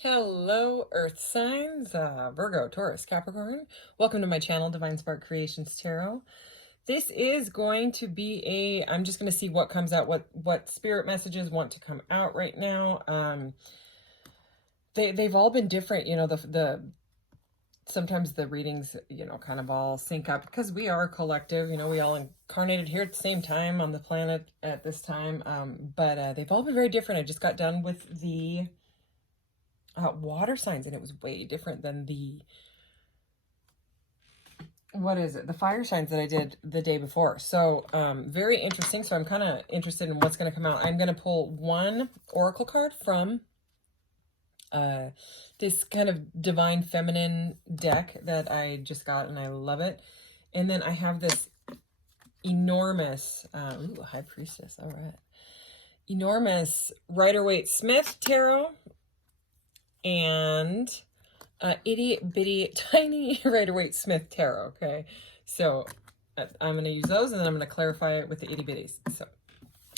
Hello, Earth signs, Virgo, Taurus, Capricorn. Welcome to my channel, Divine Spark Creations Tarot. This is going to be I'm just going to see what comes out, what spirit messages want to come out right now. They've all been different, sometimes the readings, kind of all sync up because we are a collective, we all incarnated here at the same time on the planet at this time. But they've all been very different. I just got done with the water signs, and it was way different than the fire signs that I did the day before. So very interesting. So I'm kind of interested in what's going to come out. I'm going to pull one oracle card from this kind of divine feminine deck that I just got, and I love it. And then I have this enormous high priestess. All right, enormous Rider-Waite-Smith tarot and itty bitty tiny Rider-Waite-Smith tarot. Okay, so I'm going to use those, and then I'm going to clarify it with the itty bitties. So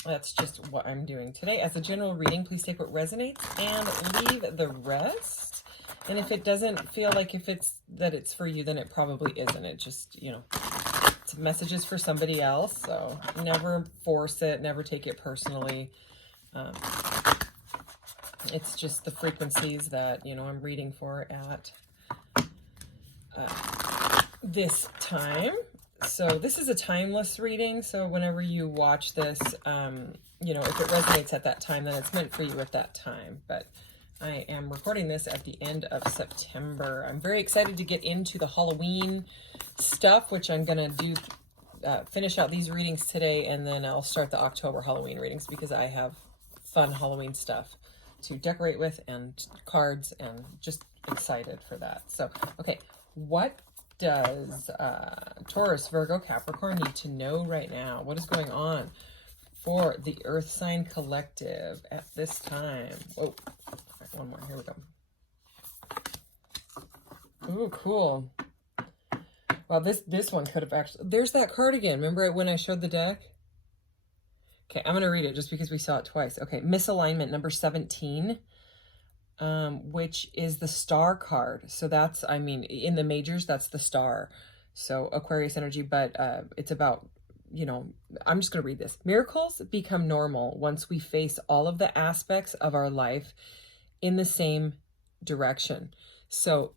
that's just what I'm doing today. As a general reading, please take what resonates and leave the rest. And if it doesn't feel like it's for you, then it probably isn't. It just, it's messages for somebody else. So never force it, never take it personally. It's just the frequencies that, I'm reading for at this time. So this is a timeless reading. So whenever you watch this, if it resonates at that time, then it's meant for you at that time. But I am recording this at the end of September. I'm very excited to get into the Halloween stuff, which I'm going to do, finish out these readings today, and then I'll start the October Halloween readings because I have fun Halloween stuff to decorate with and cards, and just excited for that. So, okay, what does Taurus, Virgo, Capricorn need to know right now? What is going on for the Earth sign collective at this time? Oh, one more. Here we go. Ooh, cool. Well, this one could have actually... There's that card again. Remember when I showed the deck? Okay, I'm going to read it just because we saw it twice. Okay, misalignment number 17, which is the star card. So that's, in the majors, that's the star. So Aquarius energy, but it's about, I'm just going to read this. Miracles become normal once we face all of the aspects of our life in the same direction. So,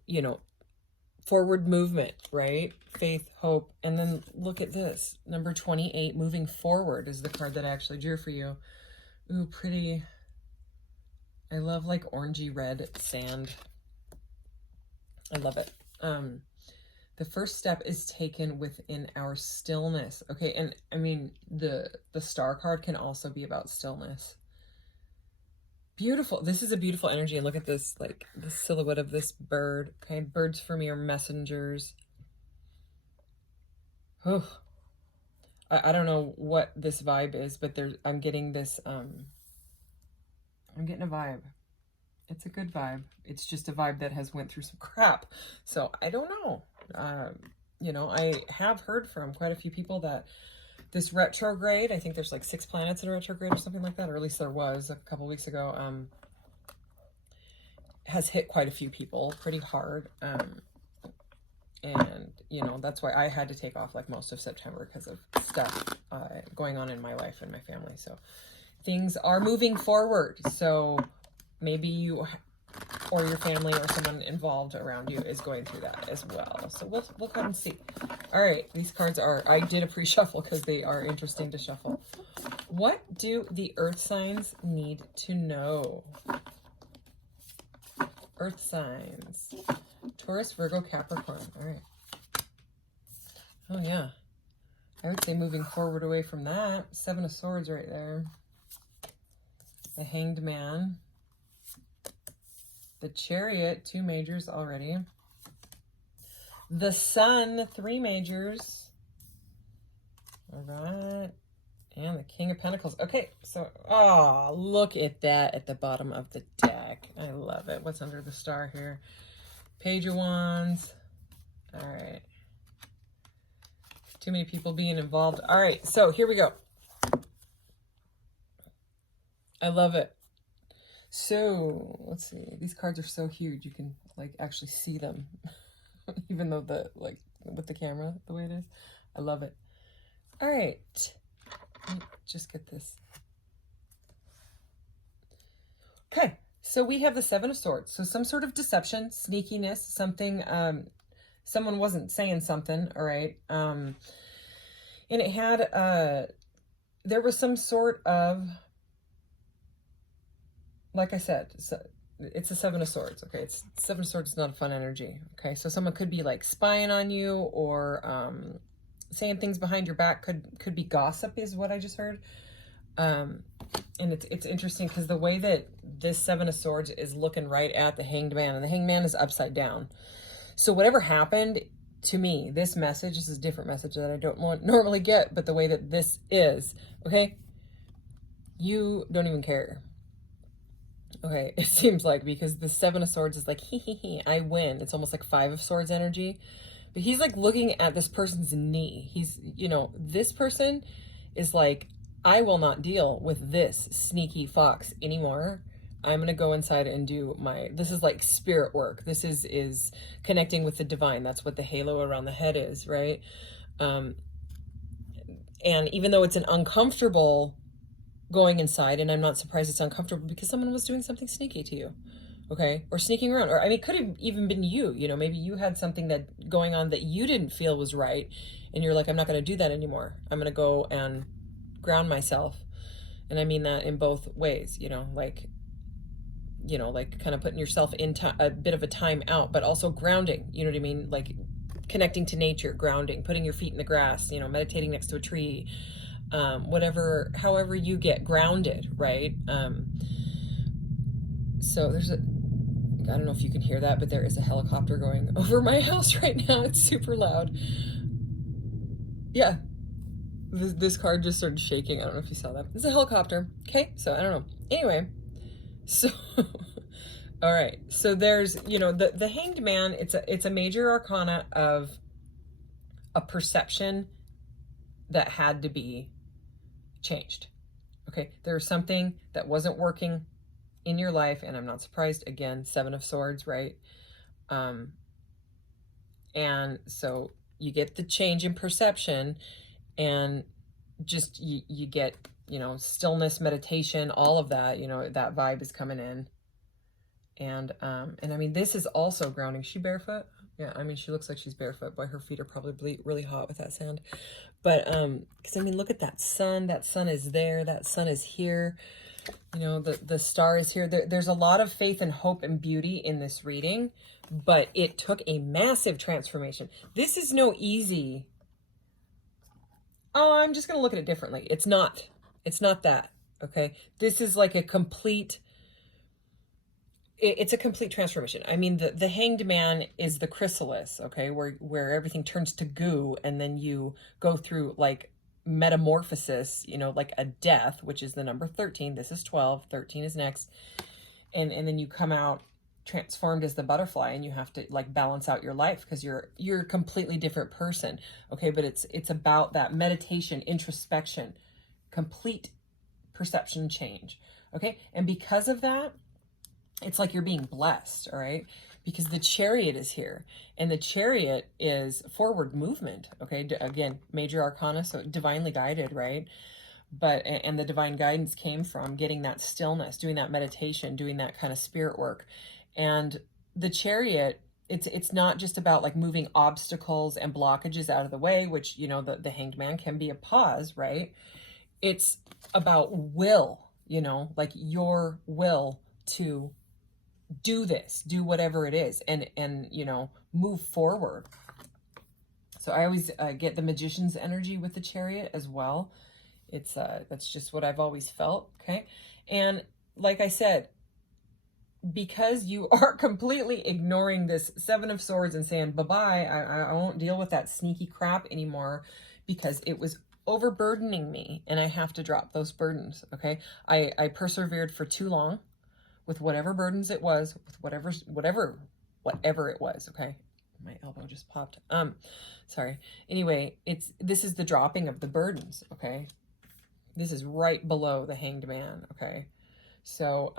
forward movement, right? Faith, hope. And then look at this. Number 28, moving forward, is the card that I actually drew for you. Ooh, pretty. I love like orangey red sand. I love it. The first step is taken within our stillness. Okay, and the star card can also be about stillness. Beautiful. This is a beautiful energy. And look at this, like the silhouette of this bird. Okay, birds for me are messengers. Oh, I don't know what this vibe is, but I'm getting this, I'm getting a vibe. It's a good vibe. It's just a vibe that has went through some crap. So I don't know. I have heard from quite a few people that this retrograde, I think there's like 6 planets in retrograde or something like that, or at least there was a couple weeks ago, has hit quite a few people pretty hard. And, that's why I had to take off like most of September because of stuff going on in my life and my family. So things are moving forward. So maybe you or your family or someone involved around you is going through that as well. So we'll come and see. All right, these cards I did a pre-shuffle because they are interesting to shuffle. What do the Earth signs need to know? Earth signs. Taurus, Virgo, Capricorn. All right. Oh, yeah. I would say moving forward away from that. 7 of Swords right there. The Hanged Man. The Chariot, 2 majors already. The Sun, 3 majors. All right. And the King of Pentacles. Okay, so, oh, look at that at the bottom of the deck. I love it. What's under the star here? Page of Wands. All right. Too many people being involved. All right, so here we go. I love it. So let's see. These cards are so huge. You can like actually see them, even though like with the camera, the way it is. I love it. All right. Let me just get this. Okay. So we have the Seven of Swords. So some sort of deception, sneakiness, something, someone wasn't saying something. All right. And it had, there was some sort of, like I said, so it's a Seven of Swords. Okay. It's Seven of Swords is not a fun energy. Okay. So someone could be like spying on you or, saying things behind your back. Could be gossip is what I just heard. And it's interesting because the way that this Seven of Swords is looking right at the Hanged Man, and the Hanged Man is upside down. So whatever happened to me, this message, this is a different message that I don't normally get, but the way that this is, okay, you don't even care. Okay, it seems like, because the Seven of Swords is like, I win. It's almost like Five of Swords energy. But he's like looking at this person's knee. He's, you know, this person is like, I will not deal with this sneaky fox anymore. I'm going to go inside and do this is like spirit work. This is connecting with the divine. That's what the halo around the head is, right? And even though it's an uncomfortable going inside, and I'm not surprised it's uncomfortable because someone was doing something sneaky to you. Okay, or sneaking around, or I mean, it could have even been you, you know, maybe you had something that going on that you didn't feel was right, and you're like, I'm not going to do that anymore. I'm going to go and ground myself. And I mean that in both ways, you know, like kind of putting yourself in a bit of a time out, but also grounding, you know what I mean? Like connecting to nature, grounding, putting your feet in the grass, you know, meditating next to a tree, however you get grounded, right? So I don't know if you can hear that, but there is a helicopter going over my house right now. It's super loud. Yeah. This card just started shaking. I don't know if you saw that. It's a helicopter. Okay. So I don't know. Anyway. So, all right. So there's, you know, the Hanged Man, it's a major arcana of a perception that had to be changed. Okay. There's something that wasn't working in your life, and I'm not surprised. Again, Seven of Swords, right? And so you get the change in perception, and just you get, you know, stillness, meditation, all of that, you know, that vibe is coming in. And I mean, this is also grounding. Is she barefoot? Yeah, I mean, she looks like she's barefoot, but her feet are probably really hot with that sand. But because I mean, look at that sun. That sun is there. That sun is here. You know, the star is here. There's a lot of faith and hope and beauty in this reading, but it took a massive transformation. This is no easy. Oh, I'm just going to look at it differently. It's not that. Okay. This is like a complete, it's a complete transformation. I mean, the Hanged Man is the chrysalis, okay, where everything turns to goo, and then you go through like metamorphosis, you know, like a death, which is the number 13. This is 12. 13 is next. And then you come out transformed as the butterfly, and you have to like balance out your life because you're a completely different person. Okay. But it's about that meditation, introspection, complete perception change. Okay. And because of that, it's like you're being blessed. All right. Because the Chariot is here, and the Chariot is forward movement. Okay. Again, major arcana. So divinely guided, right? But, and the divine guidance came from getting that stillness, doing that meditation, doing that kind of spirit work. And the Chariot, it's not just about like moving obstacles and blockages out of the way, which, you know, the Hanged Man can be a pause, right? It's about will, you know, like your will to do this, do whatever it is, and you know, move forward. So I always get the Magician's energy with the Chariot as well. It's that's just what I've always felt. Okay. And like I said, because you are completely ignoring this Seven of Swords and saying, bye-bye, I won't deal with that sneaky crap anymore because it was overburdening me and I have to drop those burdens. Okay. I persevered for too long with whatever burdens it was, with whatever it was. Okay. My elbow just popped. Sorry. Anyway, this is the dropping of the burdens. Okay. This is right below the Hanged Man. Okay. So,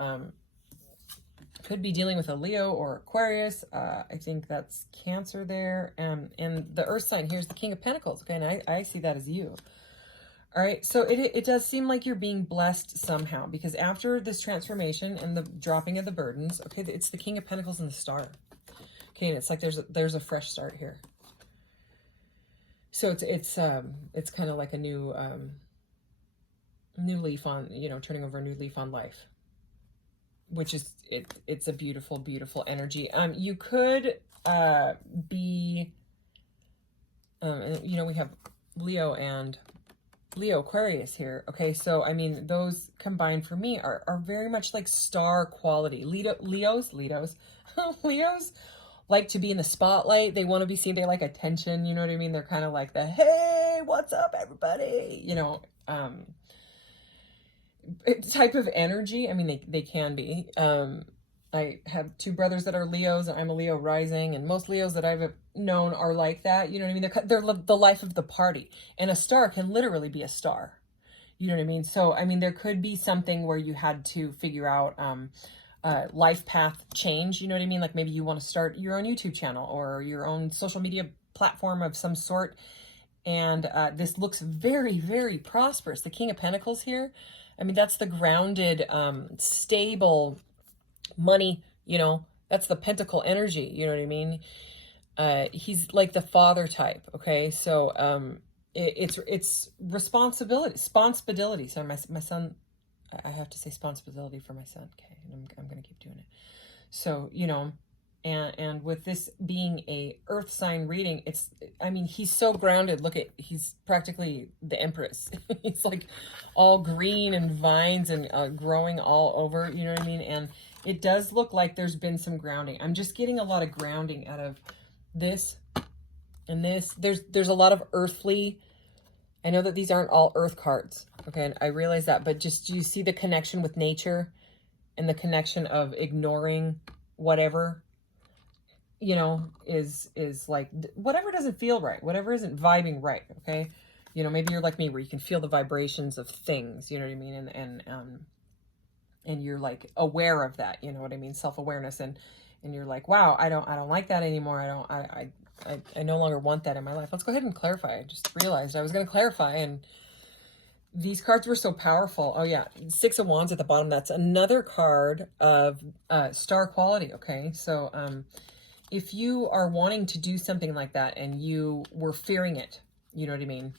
Could be dealing with a Leo or Aquarius. I think that's Cancer there. And the Earth sign, here's the King of Pentacles. Okay, and I see that as you. All right, so it does seem like you're being blessed somehow, because after this transformation and the dropping of the burdens, okay, it's the King of Pentacles and the Star. Okay, and it's like there's a fresh start here. So it's kind of like a new leaf on, you know, turning over a new leaf on life, which is it's a beautiful, beautiful energy. You could be, you know, we have Leo and Leo Aquarius here. Okay, so I mean, those combined for me are very much like star quality. Leos like to be in the spotlight. They want to be seen. They like attention. You know what I mean? They're kind of like the, hey, what's up, everybody? You know, type of energy. I mean, they can be. I have two brothers that are Leos, and I'm a Leo rising, and most Leos that I've known are like that. You know what I mean? They're the life of the party, and a star can literally be a star. You know what I mean? So, I mean, there could be something where you had to figure out life path change. You know what I mean? Like maybe you want to start your own YouTube channel or your own social media platform of some sort, and this looks very, very prosperous. The King of Pentacles here, I mean, that's the grounded, stable money, you know, that's the pentacle energy, you know what I mean? He's like the father type, okay? So it's responsibility. So my son, I have to say responsibility for my son, okay? And I'm going to keep doing it. So, you know, and with this being a earth sign reading, I mean, he's so grounded. Look at, he's practically the Empress. He's like all green and vines and growing all over, you know what I mean? And it does look like there's been some grounding. I'm just getting a lot of grounding out of this and this. There's a lot of earthly. I know that these aren't all earth cards, okay? And I realize that, but just, do you see the connection with nature and the connection of ignoring whatever, you know, is like, whatever doesn't feel right, whatever isn't vibing right, okay? You know, maybe you're like me where you can feel the vibrations of things, you know what I mean? And you're like aware of that, you know what I mean? Self-awareness, and you're like, wow, I don't like that anymore. I no longer want that in my life. Let's go ahead and clarify. I just realized I was going to clarify, and these cards were so powerful. Oh yeah, Six of Wands at the bottom. That's another card of star quality, okay? So if you are wanting to do something like that and you were fearing it, you know what I mean?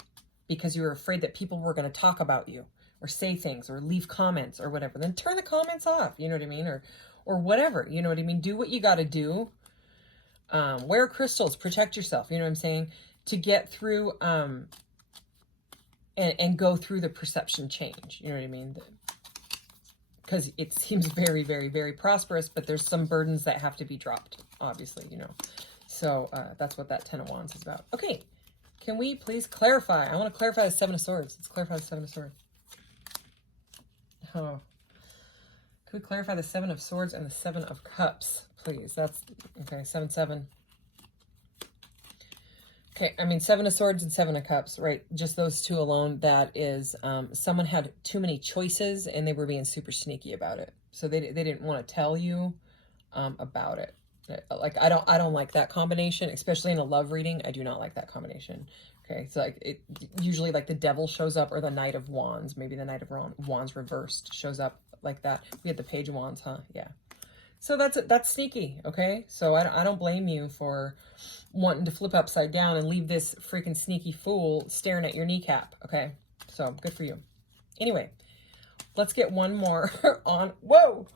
Because you were afraid that people were going to talk about you or say things or leave comments or whatever, then turn the comments off, you know what I mean? Or whatever, you know what I mean? Do what you got to do. Wear crystals, protect yourself, you know what I'm saying? To get through, and go through the perception change, you know what I mean? Because it seems very, very, very prosperous, but there's some burdens that have to be dropped, obviously, you know? So that's what that Ten of Wands is about. Okay, can we please clarify? I want to clarify the Seven of Swords. Let's clarify the Seven of Swords. Oh. Could we clarify the Seven of Swords and the Seven of Cups, please? That's, okay, 7-7. Okay, I mean, Seven of Swords and Seven of Cups, right? Just those two alone, that is, someone had too many choices and they were being super sneaky about it. So they didn't want to tell you about it. Like, I don't like that combination, especially in a love reading. I do not like that combination. Okay, so like it usually, like the Devil shows up, or the Knight of Wands, maybe the Knight of Wands reversed shows up like that. We had the Page of Wands, huh? Yeah. So that's sneaky, okay? So I don't blame you for wanting to flip upside down and leave this freaking sneaky fool staring at your kneecap, okay? So good for you. Anyway, let's get one more on. Whoa!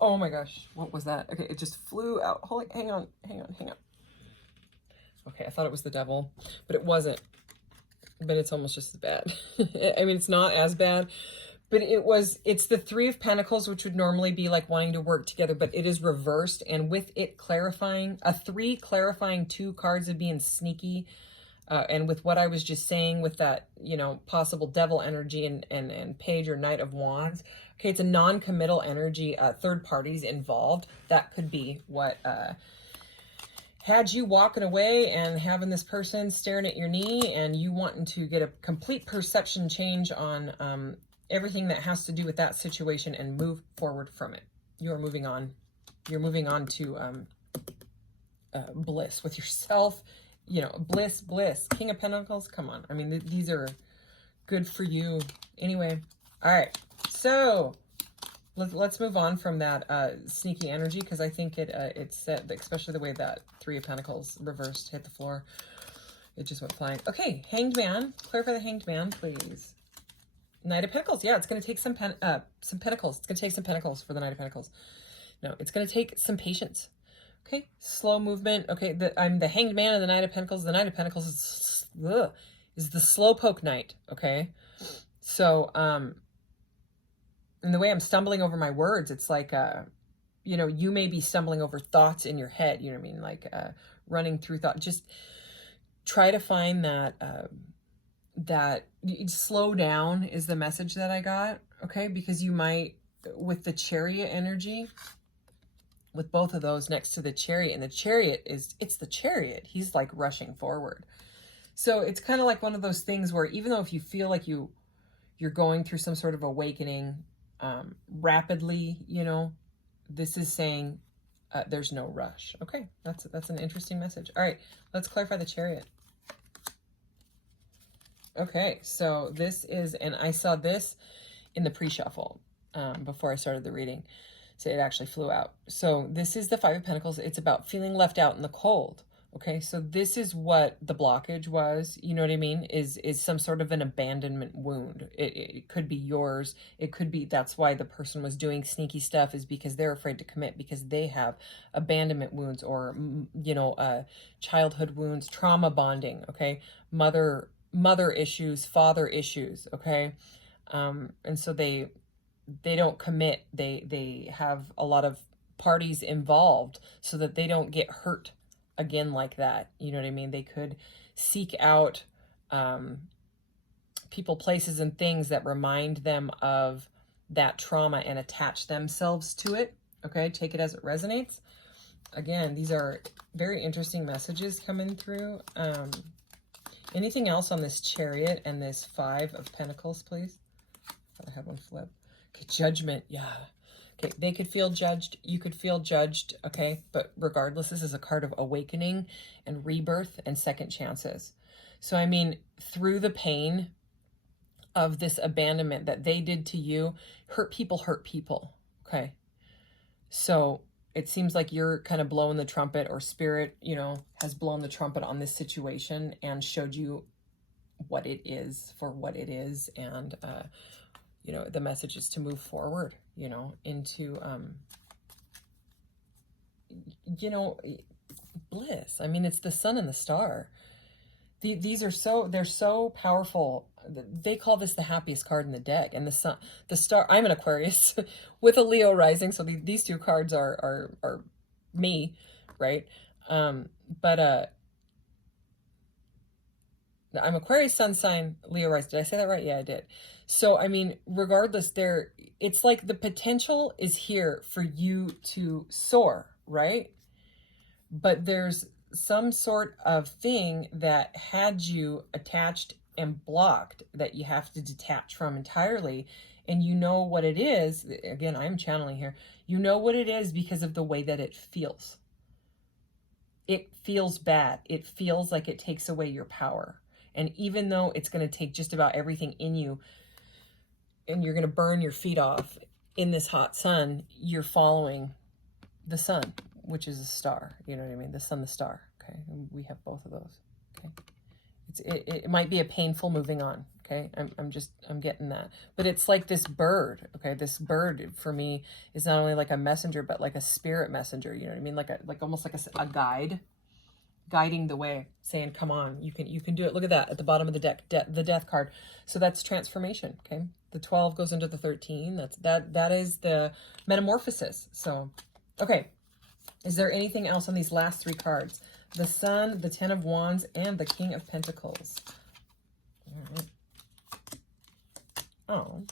Oh my gosh, what was that? Okay, it just flew out. Holy, hang on. Okay, I thought it was the Devil, but it wasn't. But it's almost just as bad. I mean, it's not as bad, but it's the Three of Pentacles, which would normally be like wanting to work together, but it is reversed. And with it clarifying, a 3 clarifying 2 cards of being sneaky. And with what I was just saying with that, you know, possible Devil energy and Page or Knight of Wands. Okay, it's a non-committal energy, third parties involved. That could be what had you walking away and having this person staring at your knee, and you wanting to get a complete perception change on everything that has to do with that situation and move forward from it. You are moving on. You're moving on to bliss with yourself, you know, bliss. King of Pentacles, come on. I mean, these are good for you. Anyway, all right. So let's move on from that sneaky energy, because I think it's set, especially the way that Three of Pentacles reversed hit the floor. It just went flying. Okay, Hanged Man. Clarify the Hanged Man, please. Knight of Pentacles. Yeah, it's going to take some pentacles. It's going to take some pentacles for the Knight of Pentacles. No, it's going to take some patience. Okay, slow movement. Okay, I'm the Hanged Man and the Knight of Pentacles. The Knight of Pentacles is the slowpoke knight. Okay, so and the way I'm stumbling over my words, it's like you know, you may be stumbling over thoughts in your head. You know what I mean? Like running through thought. Just try to find that that slow down is the message that I got. Okay, because you might, with the Chariot energy, with both of those next to the Chariot, and the Chariot it's the Chariot. He's like rushing forward. So it's kind of like one of those things where even though if you feel like you're going through some sort of awakening rapidly, you know, this is saying there's no rush. Okay, that's an interesting message. All right, let's clarify the Chariot. Okay, so this is, and I saw this in the pre-shuffle before I started the reading. So it actually flew out. So this is the Five of Pentacles. It's about feeling left out in the cold. Okay, so this is what the blockage was. You know what I mean? Is some sort of an abandonment wound. It could be yours. It could be, that's why the person was doing sneaky stuff, is because they're afraid to commit, because they have abandonment wounds, or, you know, childhood wounds, trauma bonding. Okay, mother issues, father issues. Okay, and so they don't commit. They have a lot of parties involved so that they don't get hurt again like that. You know what I mean? They could seek out people, places, and things that remind them of that trauma and attach themselves to it. Okay, take it as it resonates. Again, these are very interesting messages coming through. Anything else on this Chariot and this Five of Pentacles, please? I had one flip. Okay, Judgment. Yeah. Okay, they could feel judged. You could feel judged. Okay, but regardless, this is a card of awakening and rebirth and second chances. So, I mean, through the pain of this abandonment that they did to you, hurt people hurt people. Okay, so it seems like you're kind of blowing the trumpet, or Spirit, you know, has blown the trumpet on this situation and showed you what it is for what it is. And, you know, the message is to move forward, you know, into, you know, bliss. I mean, it's the sun and the star. These are they're so powerful. They call this the happiest card in the deck. And the sun, the star, I'm an Aquarius with a Leo rising. So these two cards are me, right? But I'm Aquarius sun sign, Leo rising. Did I say that right? Yeah, I did. So, I mean, regardless, it's like the potential is here for you to soar, right? But there's some sort of thing that had you attached and blocked that you have to detach from entirely. And you know what it is. Again, I'm channeling here. You know what it is because of the way that it feels. It feels bad. It feels like it takes away your power. And even though it's going to take just about everything in you, and you're going to burn your feet off in this hot sun, you're following the sun, which is a star. You know what I mean? The sun, the star. Okay. And we have both of those. Okay. It might be a painful moving on. Okay. I'm getting that, but it's like this bird. Okay. This bird for me is not only like a messenger, but like a spirit messenger. You know what I mean? Like almost like a guide, guiding the way, saying, come on, you can do it. Look at that at the bottom of the deck, the death card. So that's transformation. Okay. The 12 goes into the 13. That is the metamorphosis. So, okay. Is there anything else on these last three cards? The Sun, the 10 of Wands, and the King of Pentacles. All right. Oh.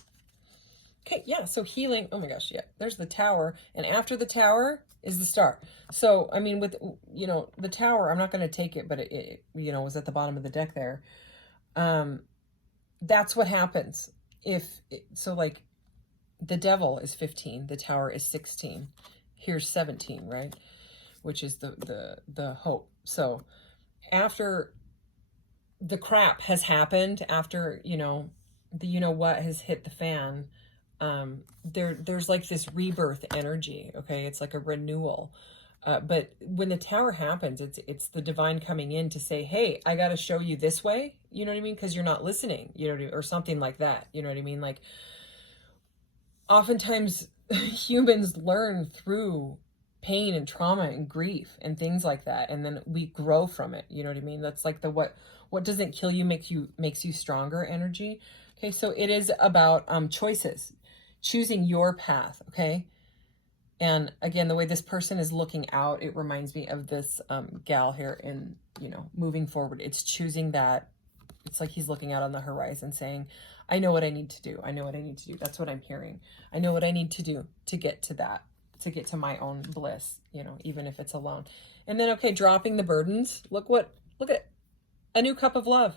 Okay, yeah, so healing. Oh my gosh, yeah. There's the Tower. And after the Tower is the Star. So, I mean, with, you know, the Tower, I'm not going to take it, but it, you know, was at the bottom of the deck there. That's what happens. So, like, the Devil is 15. The Tower is 16. here's 17, right? Which is the hope. So after the crap has happened, after, you know, the you know what has hit the fan, there's like this rebirth energy, okay? It's like a renewal. But when the Tower happens, it's the divine coming in to say, hey, I got to show you this way, you know what I mean? Because you're not listening, you know what I mean? Or something like that, you know what I mean? Like, oftentimes humans learn through pain and trauma and grief and things like that, and then we grow from it, you know what I mean? That's like the what doesn't kill you makes you stronger energy. Okay, so it is about choices, choosing your path, okay? And again, the way this person is looking out, it reminds me of this gal here in, you know, moving forward. It's choosing that. It's like he's looking out on the horizon saying, I know what I need to do. I know what I need to do. That's what I'm hearing. I know what I need to do to get to that, to get to my own bliss, you know, even if it's alone. And then, okay, dropping the burdens. Look at a new cup of love.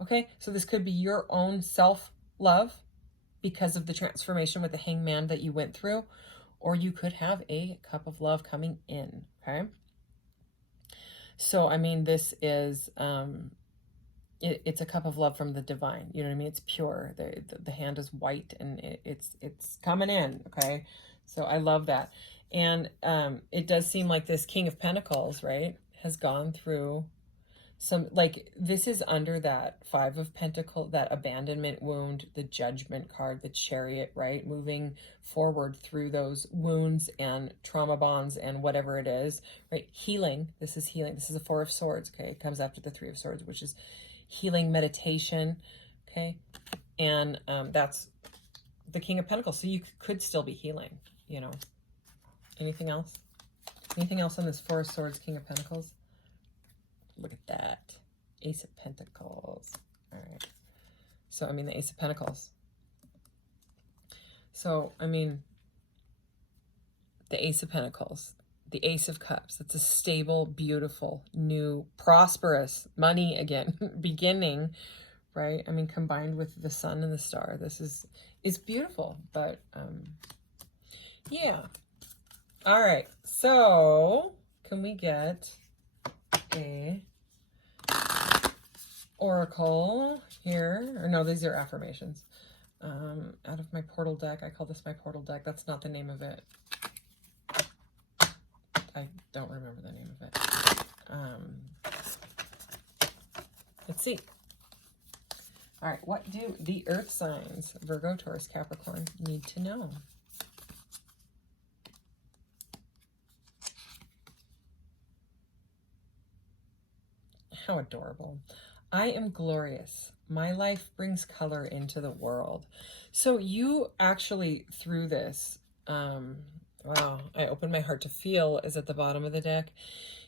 Okay, so this could be your own self-love because of the transformation with the Hangman that you went through, or you could have a cup of love coming in, okay? So, I mean, this is, it's a cup of love from the divine, you know what I mean? It's pure, the hand is white, and it's coming in, okay? So I love that. And it does seem like this King of Pentacles, right, has gone through some, like, this is under that Five of Pentacles, that abandonment wound, the Judgment card, the Chariot, right? Moving forward through those wounds and trauma bonds and whatever it is, right? Healing. This is healing. This is a Four of Swords, okay? It comes after the Three of Swords, which is healing, meditation, okay? And that's the King of Pentacles. So you could still be healing, you know? Anything else? Anything else on this Four of Swords, King of Pentacles? Look at that. Ace of Pentacles. All right. So, I mean, the Ace of Pentacles. So, I mean, the Ace of Pentacles, the Ace of Cups. It's a stable, beautiful, new, prosperous, money again, beginning, right? I mean, combined with the Sun and the Star. This is beautiful, but, yeah. All right. So, can we get a oracle here? Or no, these are affirmations. Out of my portal deck. I call this my portal deck. That's not the name of it. I don't remember the name of it. Let's see. All right, what do the earth signs, Virgo, Taurus, Capricorn, need to know? How adorable. I am glorious. My life brings color into the world. So you actually, through this, wow, I opened my heart to feel is at the bottom of the deck.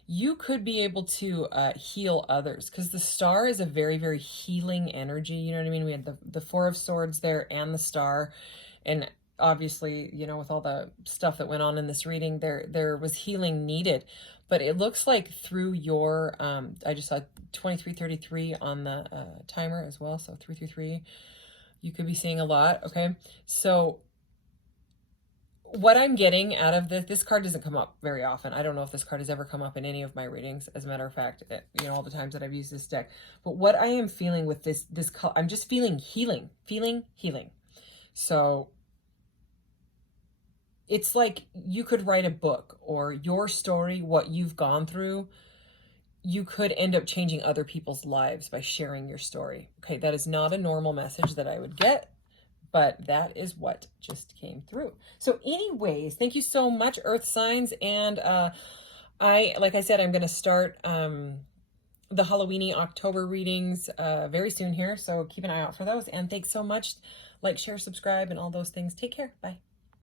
You could be able to heal others, because the Star is a very, very healing energy. You know what I mean? We had the Four of Swords there and the Star. And obviously, you know, with all the stuff that went on in this reading, there was healing needed. But it looks like through your, I just saw 2333 on the timer as well. So 333, you could be seeing a lot. Okay. So what I'm getting out of this card doesn't come up very often. I don't know if this card has ever come up in any of my readings. As a matter of fact, you know, all the times that I've used this deck. But what I am feeling with this I'm just feeling healing. So it's like you could write a book, or your story, what you've gone through. You could end up changing other people's lives by sharing your story. Okay, that is not a normal message that I would get, but that is what just came through. So anyways, thank you so much, earth signs. And like I said, I'm going to start the Halloweeny October readings very soon here. So keep an eye out for those. And thanks so much. Like, share, subscribe, and all those things. Take care. Bye.